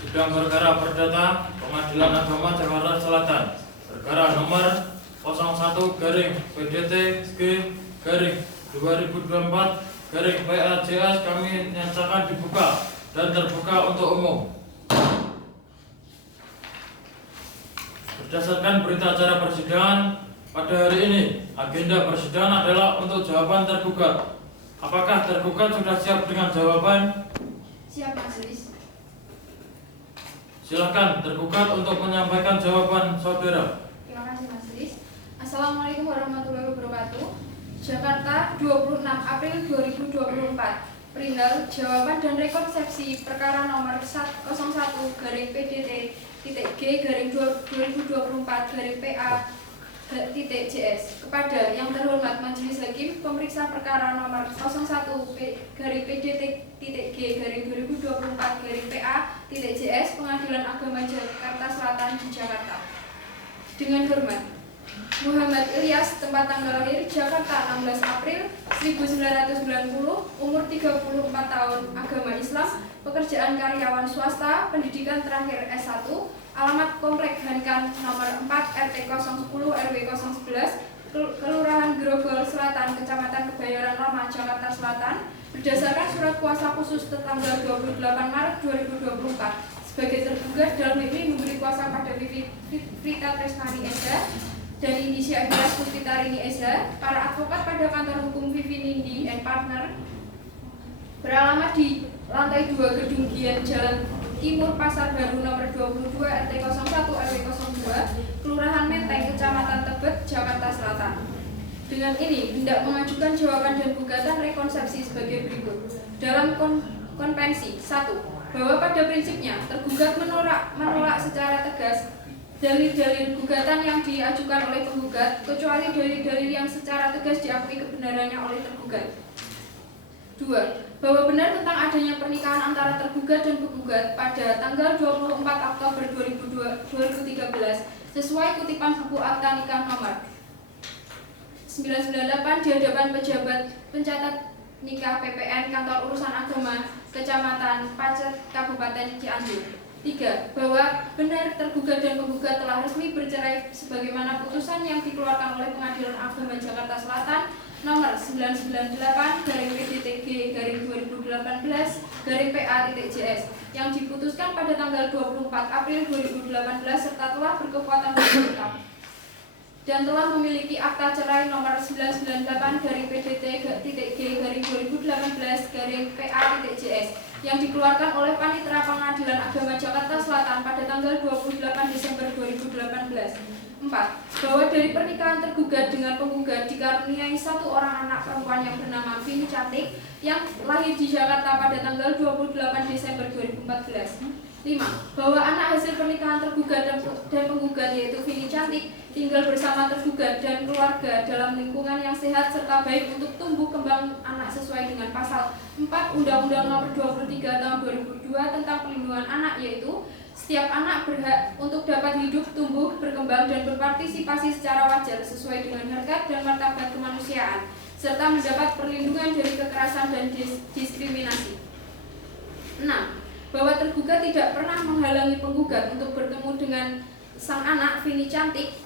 Sidang perkara perdata Pengadilan Agama Jakarta Selatan. Perkara nomor 01-PDT-2024-PAJS kami nyatakan dibuka dan terbuka untuk umum. Berdasarkan berita acara persidangan pada hari ini, agenda persidangan adalah untuk jawaban tergugat. Apakah tergugat sudah siap dengan jawaban? Siap, Majelis. Silakan tergugat untuk menyampaikan jawaban saudara. Terima kasih, Majelis. Assalamualaikum warahmatullahi wabarakatuh. Jakarta, 26 April 2024. Perihal jawaban dan rekonsepsi perkara nomor 01-PDT-2024-PA-JS kepada yang terhormat Majelis Hakim pemeriksa perkara nomor 01-PDT-2024-PA-JS Pengadilan Agama Jakarta Selatan di Jakarta. Dengan hormat Muhammad Ilyas, tempat tanggal lahir Jakarta 16 April 1990, umur 34 tahun, agama Islam, pekerjaan karyawan swasta, pendidikan terakhir S1, alamat Komplek Hankan nomor 4 RT 010 RW 011, Kelurahan Grogol Selatan, Kecamatan Kebayoran Lama, Jakarta Selatan, berdasarkan surat kuasa khusus tanggal 28 Maret 2024 sebagai tergugat dalam ini memberi kuasa pada Vita Tresnani SH dan Indisya Agnes Puspitarini SH, para advokat pada kantor hukum Vivi Nindi and Partner beralamat di lantai 2 Gedung Gian Jalan Timur Pasar Baru nomor 22 RT 01 RW 02 Kelurahan Menteng Kecamatan Tebet Jakarta Selatan. Dengan ini hendak mengajukan jawaban dan gugatan rekonsepsi sebagai berikut. Dalam konvensi 1, bahwa pada prinsipnya tergugat menolak secara tegas dalil-dalil gugatan yang diajukan oleh penggugat kecuali dalil-dalil yang secara tegas diakui kebenarannya oleh tergugat. 2. Bahwa benar tentang adanya pernikahan antara tergugat dan penggugat pada tanggal 24 Oktober 2013 sesuai kutipan buku akta nikah nomor 998 di hadapan pejabat pencatat nikah PPN Kantor Urusan Agama Kecamatan Pacet Kabupaten Cianjur. 3. Bahwa benar tergugat dan penggugat telah resmi bercerai sebagaimana putusan yang dikeluarkan oleh Pengadilan Agama Jakarta Selatan nomor 998/PDT-2018/PA.JS yang diputuskan pada tanggal 24 April 2018 serta telah berkekuatan hukum tetap dan telah memiliki akta cerai nomor 998/PDT-G-2018/PA.JS yang dikeluarkan oleh Panitera Pengadilan Agama Jakarta Selatan pada tanggal 28 Desember 2018. 4. Bahwa dari pernikahan tergugat dengan penggugat dikaruniai satu orang anak perempuan yang bernama Vini Cantik yang lahir di Jakarta pada tanggal 28 Desember 2014. 5. Bahwa anak hasil pernikahan tergugat dan penggugat yaitu Vini Cantik tinggal bersama tergugat dan keluarga dalam lingkungan yang sehat serta baik untuk tumbuh kembang anak sesuai dengan pasal 4 Undang-Undang Nomor 23 Tahun 2002 tentang Perlindungan Anak, yaitu setiap anak berhak untuk dapat hidup, tumbuh, berkembang dan berpartisipasi secara wajar sesuai dengan harkat dan martabat kemanusiaan serta mendapat perlindungan dari kekerasan dan diskriminasi. 6. Bahwa tergugat tidak pernah menghalangi penggugat untuk bertemu dengan sang anak Vini Cantik,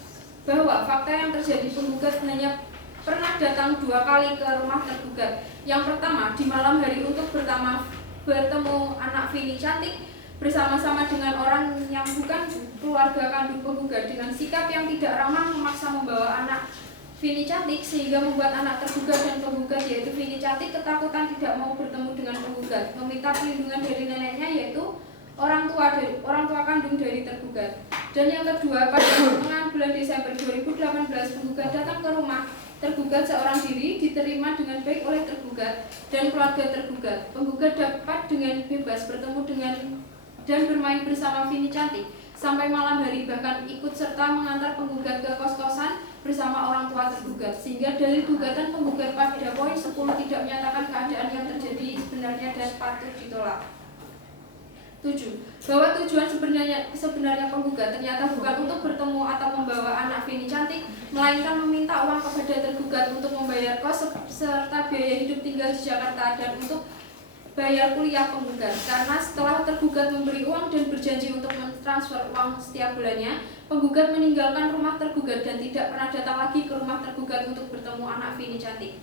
bahwa fakta yang terjadi penggugat hanya pernah datang 2 kali ke rumah tergugat. Yang pertama di malam hari untuk bertemu anak Vini Cantik bersama-sama dengan orang yang bukan keluarga kandung penggugat dengan sikap yang tidak ramah memaksa membawa anak Vini Cantik sehingga membuat anak tergugat dan penggugat yaitu Vini Cantik ketakutan tidak mau bertemu dengan penggugat, meminta perlindungan dari neneknya yaitu orang tua kandung dari tergugat. Dan yang kedua, pada pertengahan bulan Desember 2018 penggugat datang ke rumah tergugat seorang diri, diterima dengan baik oleh tergugat dan keluarga tergugat. Penggugat dapat dengan bebas bertemu dengan dan bermain bersama Vini Cantik sampai malam hari, bahkan ikut serta mengantar penggugat ke kos-kosan bersama orang tua tergugat, sehingga dalil gugatan penggugat pada poin 10 tidak menyatakan keadaan yang terjadi sebenarnya dan patut ditolak. 7. Bahwa tujuan sebenarnya penggugat ternyata bukan untuk bertemu atau membawa anak Vini cantik, melainkan meminta uang kepada tergugat untuk membayar kos serta biaya hidup tinggal di Jakarta dan untuk bayar kuliah penggugat. Karena setelah tergugat memberi uang dan berjanji untuk mentransfer uang setiap bulannya, penggugat meninggalkan rumah tergugat dan tidak pernah datang lagi ke rumah tergugat untuk bertemu anak Vini cantik.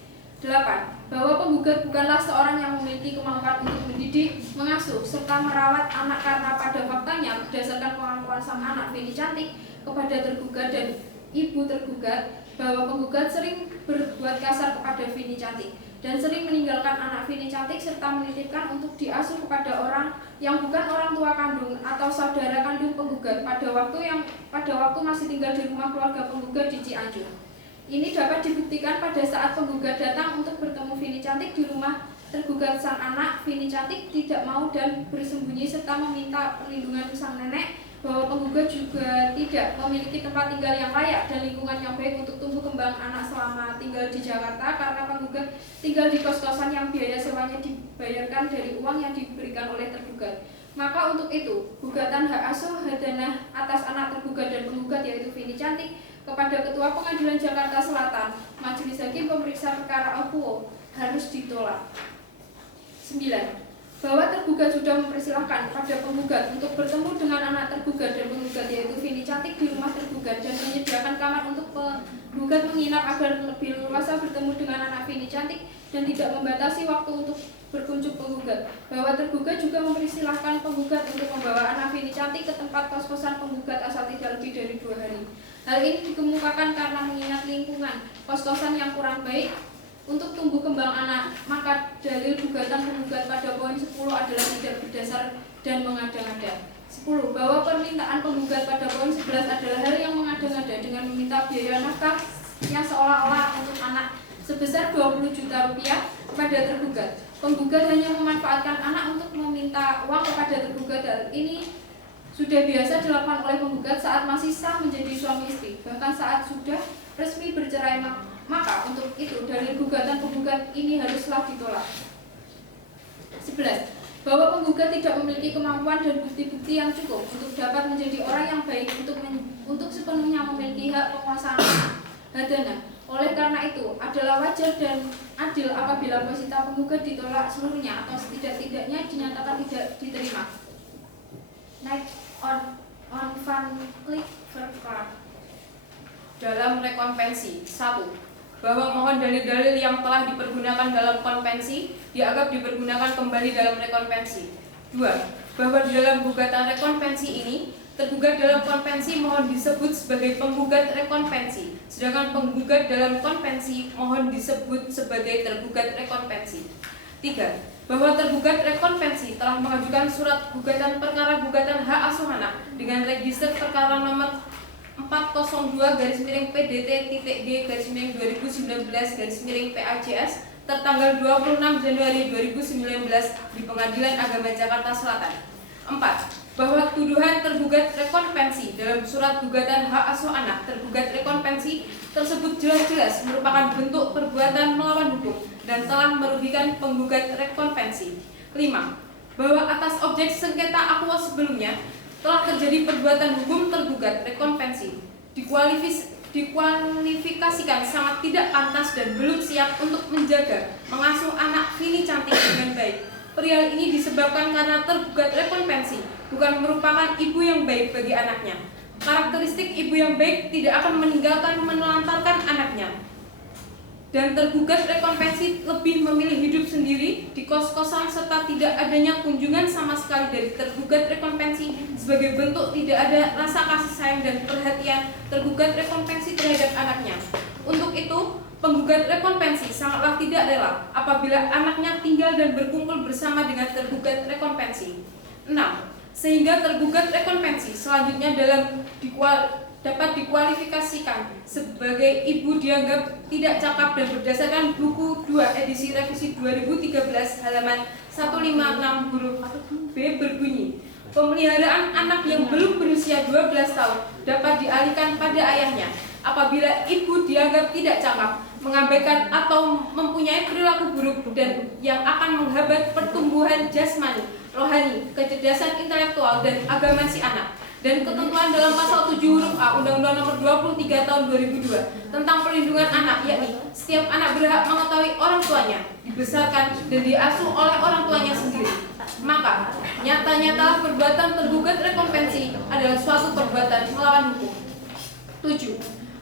8. Bahwa penggugat bukanlah seorang yang memiliki kemampuan untuk mendidik, mengasuh, serta merawat anak karena pada faktanya berdasarkan pengakuan sang anak Vini cantik kepada tergugat dan ibu tergugat bahwa penggugat sering berbuat kasar kepada Vini cantik dan sering meninggalkan anak Vini cantik serta menitipkan untuk diasuh kepada orang yang bukan orang tua kandung atau saudara kandung penggugat pada waktu masih tinggal di rumah keluarga penggugat di Cianjur. Ini dapat dibuktikan pada saat penggugat datang untuk bertemu Vini cantik di rumah tergugat. Sang anak Vini cantik tidak mau dan bersembunyi serta meminta perlindungan sang nenek bahwa penggugat juga tidak memiliki tempat tinggal yang layak dan lingkungan yang baik untuk tumbuh kembang anak selama tinggal di Jakarta karena penggugat tinggal di kos-kosan yang biaya sewanya dibayarkan dari uang yang diberikan oleh tergugat. Maka untuk itu, gugatan hak asuh hadanah atas anak tergugat dan penggugat yaitu Vini cantik kepada Ketua Pengadilan Jakarta Selatan, Majelis Hakim Pemeriksa Perkara Akuo harus ditolak. 9. Bahwa tergugat sudah mempersilahkan pada penggugat untuk bertemu dengan anak tergugat dan penggugat yaitu Vini cantik di rumah tergugat dan menyediakan kamar untuk penggugat menginap agar lebih leluasa bertemu dengan anak Vini cantik dan tidak membatasi waktu untuk berkunjung penggugat. Bahwa tergugat juga mempersilahkan penggugat untuk membawa anak Vini cantik ke tempat kos-kosan penggugat asal tidak lebih dari 2 hari. Hal ini dikemukakan karena mengingat lingkungan kos-kosan yang kurang baik untuk tumbuh kembang anak, maka dalil gugatan penggugat pada poin 10 adalah tidak berdasar dan mengada-ngada. 10. Bahwa permintaan penggugat pada poin 11 adalah hal yang mengada-ngada dengan meminta biaya nafkah yang seolah-olah untuk anak sebesar 20 juta rupiah kepada tergugat. Penggugat hanya memanfaatkan anak untuk meminta uang kepada tergugat. Hal ini sudah biasa dilakukan oleh penggugat saat masih sah menjadi suami istri, bahkan saat sudah resmi bercerai. Maka untuk itu dalil gugatan penggugat ini haruslah ditolak. 11. Bahwa penggugat tidak memiliki kemampuan dan bukti-bukti yang cukup untuk dapat menjadi orang yang baik untuk sepenuhnya memiliki hak penguasaan hadanah. Oleh karena itu adalah wajar dan adil apabila posita penggugat ditolak seluruhnya atau setidak-tidaknya dinyatakan tidak diterima. Next on Van Click Verklaar. Dalam rekonvensi 1. Bahwa mohon dalil-dalil yang telah dipergunakan dalam konvensi dianggap dipergunakan kembali dalam rekonvensi. 2. Bahwa di dalam gugatan rekonvensi ini tergugat dalam konvensi mohon disebut sebagai penggugat rekonvensi, sedangkan penggugat dalam konvensi mohon disebut sebagai tergugat rekonvensi. 3. Bahwa tergugat rekonvensi telah mengajukan surat gugatan perkara gugatan hak asuh anak dengan register perkara nomor 402-PDT-G-2019-PAJS tertanggal 26 Januari 2019 di Pengadilan Agama Jakarta Selatan. 4. Bahwa tuduhan tergugat rekonvensi dalam surat gugatan hak asuh anak tergugat rekonvensi tersebut jelas-jelas merupakan bentuk perbuatan melawan hukum dan telah merugikan penggugat rekonvensi. 5. Bahwa atas objek sengketa akuo sebelumnya telah terjadi perbuatan hukum tergugat rekonvensi dikualifikasikan sangat tidak pantas dan belum siap untuk menjaga, mengasuh anak Vini cantik dengan baik. Perihal ini disebabkan karena tergugat rekonvensi bukan merupakan ibu yang baik bagi anaknya. Karakteristik ibu yang baik tidak akan meninggalkan menelantarkan anaknya. Dan tergugat rekonvensi lebih memilih hidup sendiri di kos-kosan serta tidak adanya kunjungan sama sekali dari tergugat rekonvensi sebagai bentuk tidak ada rasa kasih sayang dan perhatian tergugat rekonvensi terhadap anaknya. Untuk itu, penggugat rekonvensi sangatlah tidak rela apabila anaknya tinggal dan berkumpul bersama dengan tergugat rekonvensi. 6. Sehingga tergugat rekonvensi selanjutnya dapat dikualifikasikan sebagai ibu dianggap tidak cakap dan berdasarkan buku 2 edisi revisi 2013 halaman 156 huruf B berbunyi, pemeliharaan anak yang belum berusia 12 tahun dapat dialihkan pada ayahnya apabila ibu dianggap tidak cakap, mengabaikan atau mempunyai perilaku buruk dan yang akan menghambat pertumbuhan jasmani, rohani, kecerdasan intelektual dan agama si anak. Dan ketentuan dalam pasal 7 huruf A Undang-Undang Nomor 23 Tahun 2002 tentang perlindungan anak, yakni setiap anak berhak mengetahui orang tuanya, dibesarkan dan diasuh oleh orang tuanya sendiri. Maka nyata-nyata perbuatan tergugat rekonvensi adalah suatu perbuatan melawan hukum. 7.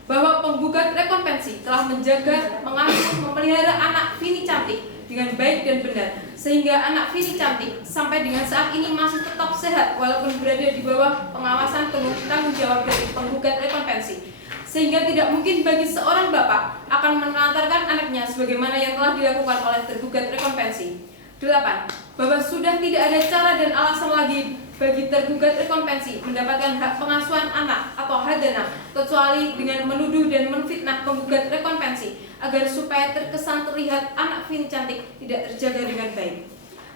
Bahwa penggugat rekonvensi telah menjaga, mengasuh, memelihara anak Vini Cantik dengan baik dan benar, sehingga anak Vini Cantik sampai dengan saat ini masih tetap sehat walaupun berada di bawah pengawasan penuh tanggung jawab dari penggugat rekonvensi, sehingga tidak mungkin bagi seorang bapak akan menelantarkan anaknya sebagaimana yang telah dilakukan oleh tergugat rekonvensi. 8. Bahwa sudah tidak ada cara dan alasan lagi bagi tergugat rekonvensi mendapatkan hak pengasuhan anak atau hadana kecuali dengan menuduh dan menfitnah penggugat rekonvensi agar supaya terkesan terlihat anak Vini Cantik tidak terjaga dengan baik.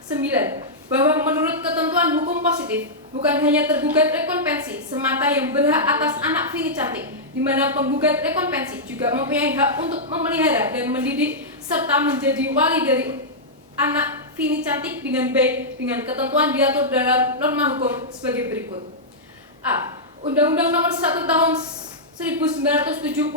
9. Bahwa menurut ketentuan hukum positif bukan hanya tergugat rekonvensi semata yang berhak atas anak Vini Cantik, di mana penggugat rekonvensi juga mempunyai hak untuk memelihara dan mendidik serta menjadi wali dari anak Vini Cantik dengan baik dengan ketentuan diatur dalam norma hukum sebagai berikut. A. Undang-Undang Nomor 1 Tahun 1974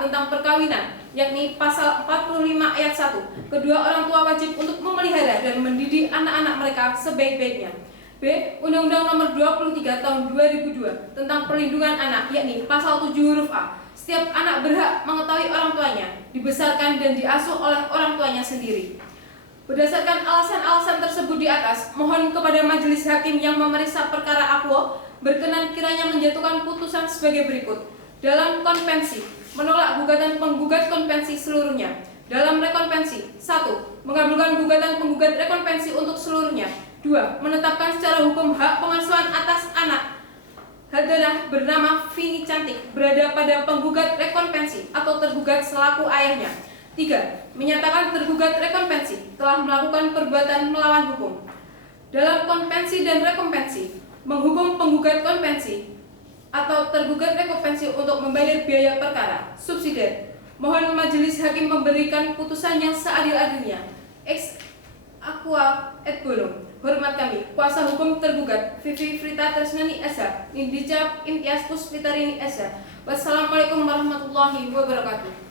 tentang perkawinan, yakni pasal 45 ayat 1. Kedua orang tua wajib untuk memelihara dan mendidik anak-anak mereka sebaik-baiknya. B. Undang-Undang Nomor 23 Tahun 2002 tentang perlindungan anak, yakni pasal 7 huruf A. Setiap anak berhak mengetahui orang tuanya, dibesarkan dan diasuh oleh orang tuanya sendiri. Berdasarkan alasan-alasan tersebut di atas, mohon kepada majelis hakim yang memeriksa perkara aquo berkenan kiranya menjatuhkan putusan sebagai berikut. Dalam konvensi, menolak gugatan penggugat konvensi seluruhnya. Dalam rekonvensi, 1. Mengabulkan gugatan penggugat rekonvensi untuk seluruhnya. 2. Menetapkan secara hukum hak pengasuhan atas anak hadanah bernama Vini Cantik berada pada penggugat rekonvensi atau tergugat selaku ayahnya. 3. Menyatakan tergugat rekonvensi telah melakukan perbuatan melawan hukum. Dalam konvensi dan rekonvensi, menghukum penggugat konvensi atau tergugat rekonvensi untuk membayar biaya perkara subsidiar. Mohon majelis hakim memberikan putusan yang seadil-adilnya. Ex aqua et bonum. Hormat kami, kuasa hukum tergugat Vivi Frita Tresnani SH, Nindicap Imtiaz Puspitarini SH. Wassalamualaikum warahmatullahi wabarakatuh.